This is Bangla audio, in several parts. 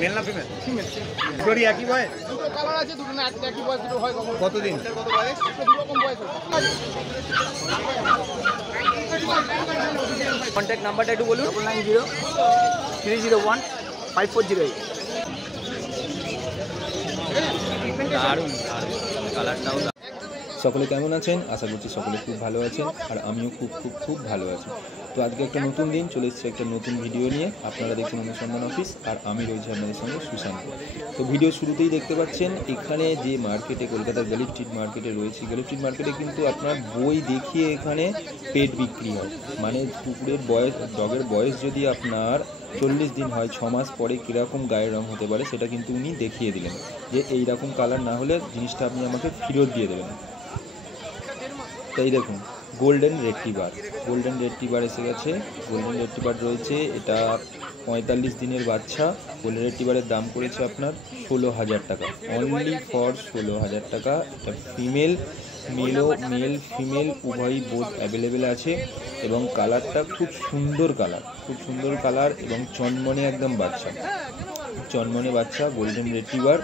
মেল না ফিমেল? ফিমেল একই বয়স? দুটো কালার আছে, দুটো না একই বয়স, দুটো হয়। কতদিন? দুটো রকম বয়স। কন্ট্যাক্ট নাম্বারটা একটু বলুন। 9903015408। দারুণ কালারটাও। সকলে কেমন আছেন? আশা করছি সকলে খুব ভালো আছেন, আর আমিও খুব ভালো আছি। তো আজকে একটা নতুন দিন চলে এসেছে একটা নতুন ভিডিও নিয়ে। আপনারা দেখছেন অনুসন্ধান অফিস, আর আমি রয়েছি আপনাদের সঙ্গে সুশান্ত। তো ভিডিও শুরুতেই দেখতে পাচ্ছেন এখানে যে মার্কেটে, কলকাতার গ্যালিফ স্ট্রিট মার্কেটে রয়েছে। গ্যালিফ স্ট্রিট মার্কেটে কিন্তু আপনার বই দেখিয়ে এখানে পেট বিক্রি হয়। মানে কুকুরের বয়স, ডগের বয়স যদি আপনার 40 দিন হয়, 6 মাস পরে কীরকম গায়ের রং হতে পারে সেটা কিন্তু উনি দেখিয়ে দিলেন, যে এই রকম কালার না হলে জিনিসটা আপনি আমাকে ফেরত দিয়ে দেবেন। তাই দেখুন, গোল্ডেন রেট্রিভার এসে গেছে। গোল্ডেন রেট্রিভার রয়েছে, এটা 45 দিনের বাচ্চা। গোল্ডেন রেট্রিভারের দাম করেছে আপনার 16,000 টাকা, অনলি ফর 16,000 টাকা। এটা মেল ফিমেল উভয়ই বোথ অ্যাভেলেবেল আছে, এবং কালারটা খুব সুন্দর কালার এবং চনমনে একদম বাচ্চা, গোল্ডেন রেট্রিভার।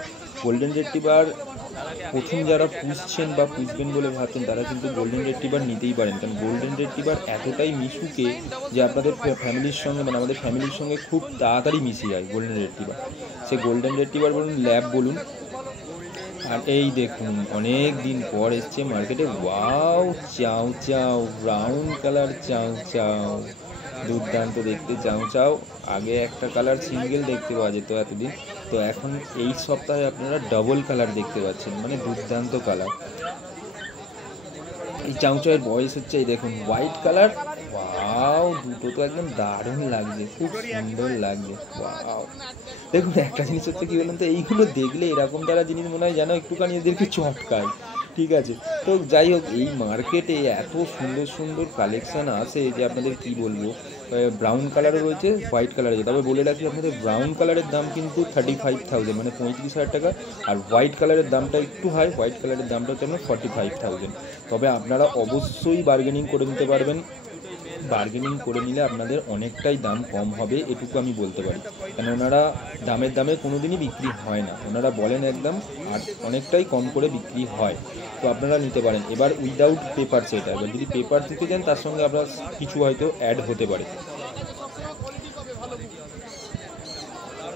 প্রথম যারা পুষছেন বা পুষবেন বলে ভাবছেন তারা কিন্তু গোল্ডেন রেট্রিভার নিতেই পারেন, কারণ গোল্ডেন রেট্রিভার এতটাই মিশুকে যে আপনাদের ফ্যামিলির সঙ্গে, মানে আমাদের ফ্যামিলির সঙ্গে খুব তাড়াতাড়ি মিশে যায় গোল্ডেন রেট্রিভার। সে গোল্ডেন রেট্রিভার বলুন, ল্যাব বলুন। আর এই দেখুন, অনেক দিন পর এসছে মার্কেটে। ওয়াও, চাও ব্রাউন কালার চাও, দুর্দান্ত দেখতে চাও। আগে একটা কালার সিঙ্গেল দেখতে পাওয়া যেত এতদিন, তো এখন এই সপ্তাহে আপনারা ডবল কালার দেখতে পাচ্ছেন, মানে দুর্দান্ত কালার। এই চাউচাউয়ের বয়স হচ্ছে, এই দেখুন, হোয়াইট কালার। ওয়াও, দুটো তো একদম দারুণ লাগছে, খুব সুন্দর লাগছে। ওয়াও, দেখুন একটা জিনিস হচ্ছে কি বলুন তো, এইগুলো দেখলে এরকম তারা জিনিস মনে হয় যেন একটুখানি এদেরকে চটকায়, ঠিক আছে। তো যাই হোক, এই মার্কেটে এত সুন্দর কালেকশান আসে যে আপনাদের কি বলবো। ব্রাউন কালারও রয়েছে, হোয়াইট কালার আছে। তবে বলে রাখি, আপনাদের ব্রাউন কালারের দাম কিন্তু 35,000, মানে 35,000 টাকা। আর হোয়াইট কালারের দামটা একটু হাই, হোয়াইট কালারের দামটা হচ্ছে আপনার 45,000। তবে আপনারা অবশ্যই বার্গেনিং করে নিতে পারবেন। বার্গেনিং করে নিলে আপনাদের অনেকটাই দাম কম হবে, এটুকু আমি বলতে পারি। কেন ওনারা দামে কোনো দিনই বিক্রি হয় না, ওনারা বলেন একদম, আর অনেকটাই কম করে বিক্রি হয়। তো আপনারা নিতে পারেন। এবার উইদাউট পেপার সেটা, এবার যদি পেপার দিতে চান তার সঙ্গে আপনার কিছু হয়তো অ্যাড হতে পারে।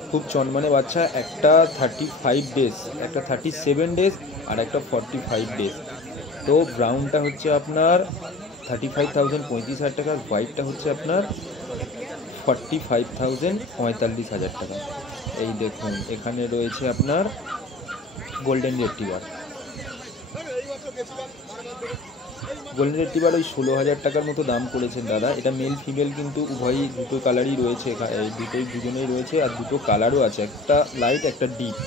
খুব চনমানে বাচ্চা, একটা 35 ডেজ, একটা 37 ডেজ, আর একটা 45 ডেজ। তো ব্রাউনটা হচ্ছে আপনার 35,000, 35,000 টাকা। হোয়াইটটা হচ্ছে আপনার 45,000, 45,000 টাকা। এই দেখুন, এখানে রয়েছে আপনার গোল্ডেন রেট্রিভার। ওই 16,000 টাকার মতো দাম করেছেন দাদা। এটা মেল ফিমেল কিন্তু উভয়ই, দুটো কালারই রয়েছে, দুজনেই রয়েছে, আর দুটো কালারও আছে, একটা লাইট একটা ডিপ।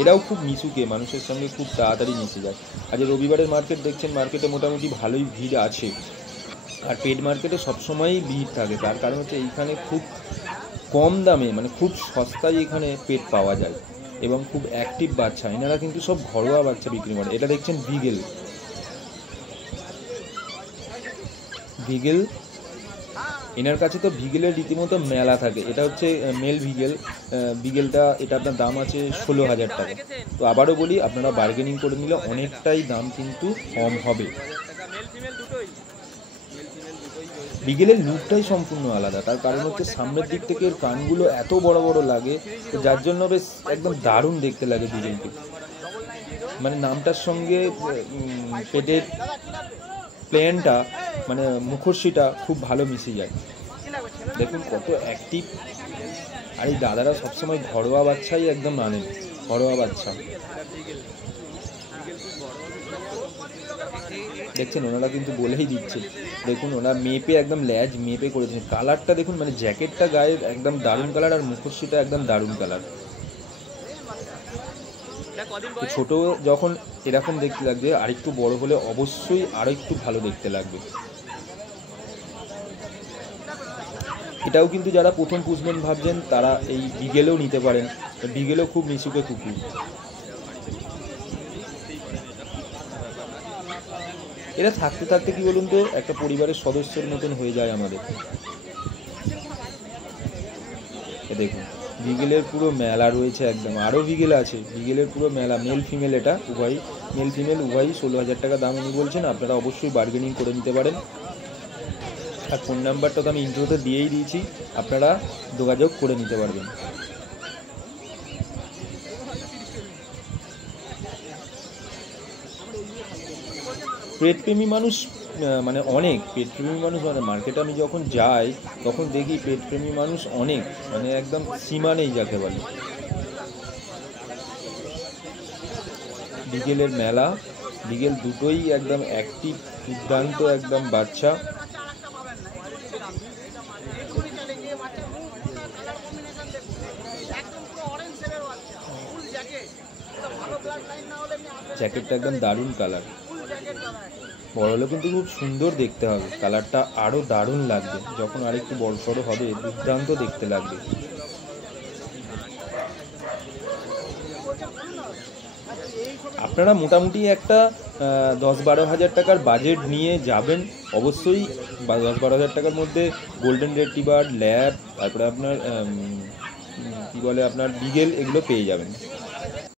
এরাও খুব মিশুকে, মানুষের সঙ্গে খুব তাড়াতাড়ি মিশে যায়। আজ রবিবারের মার্কেট দেখছেন, মার্কেটে মোটামুটি ভালোই ভিড় আছে। আর পেড মার্কেটে সবসময়ই ভিড় থাকে, তার কারণ হচ্ছে এইখানে খুব কম দামে, মানে খুব সস্তায় এখানে পেট পাওয়া যায়, এবং খুব অ্যাক্টিভ বাচ্চা। এনারা কিন্তু সব ঘরোয়া বাচ্চা বিক্রি করে। এটা দেখছেন ভিগেল। এনার কাছে তো ভিগেলের রীতিমতো মেলা থাকে। এটা হচ্ছে মেল ভিগেলটা, এটা আপনার দাম আছে 16,000 টাকা। তো আবারও বলি, আপনারা বার্গেনিং করে নিলে অনেকটাই দাম কিন্তু কম হবে। ভিগেলের লুকটাই সম্পূর্ণ আলাদা, তার কারণ হচ্ছে সামনের দিক থেকে এর কানগুলো এত বড় লাগে, তো যার জন্য বেশ একদম দারুণ দেখতে লাগে ভিগেলকে। মানে নামটার সঙ্গে পেটের প্লেনটা, মানে মুখর্শিটা খুব ভালো মিশে যায়। দেখুন কত অ্যাক্টিভ। আর এই দাদারা সবসময় ঘরোয়া বাচ্চাই একদম আনেন, ঘরোয়া বাচ্চা। দেখছেন, ওনারা কিন্তু বলেই দিচ্ছে। দেখুন, ওনারা মেপে একদম ল্যাজ মেপে করেছেন। কালারটা দেখুন, মানে জ্যাকেটটা গায়ে একদম দারুণ কালার, আর মুখর্শিটা একদম দারুণ কালার। ছোট যখন এরকম দেখতে লাগবে, আরেকটু বড় হলে অবশ্যই আরও একটু ভালো দেখতে লাগবে। এটাও কিন্তু যারা প্রথম পুষবেন ভাবছেন তারা এই বিগেলেও নিতে পারেন। বিগেলও খুব মিশুকে কুকুর। এরা থাকতে থাকতে কী বলুন তো একটা পরিবারের সদস্যের মতন হয়ে যায় আমাদের। দেখুন বিগেলের পুরো মেলা রয়েছে একদম, আরও বিগেল আছে, বিগেলের পুরো মেলা, মেল ফিমেল, এটা উভয়ই মেল ফিমেল উভয়ই 16,000 টাকা দাম উনি বলছেন। আপনারা অবশ্যই বার্গেনিং করে নিতে পারেন। আর ফোন নাম্বারটা তো আমি ইন্ট্রোতে দিয়েই দিয়েছি, আপনারা যোগাযোগ করে নিতে পারবেন। পেটপ্রেমী মানুষ মানে অনেক পেটপ্রেমী মানুষ, মানে মার্কেটে আমি যখন যাই তখন দেখি পেটপ্রেমী মানুষ অনেক, মানে একদম সীমা নেই যাকে বলে। বিকেলের মেলা, বিকেল দুটোই একদম অ্যাক্টিভ, দুর্দান্ত একদম বাচ্চা। জ্যাকেটটা একদম দারুণ কালার, বড় হলে কিন্তু খুব সুন্দর দেখতে হবে, কালারটা আরও দারুণ লাগবে, যখন আরেকটু বড় সড়ো হবে দুর্দান্ত দেখতে লাগবে। আপনারা মোটামুটি একটা 10-12 হাজার টাকার বাজেট নিয়ে যাবেন অবশ্যই। 10-12 হাজার টাকার মধ্যে গোল্ডেন রেট্রিভার, ল্যাব, তারপরে আপনার কী বলে আপনার বিগেল, এগুলো পেয়ে যাবেন।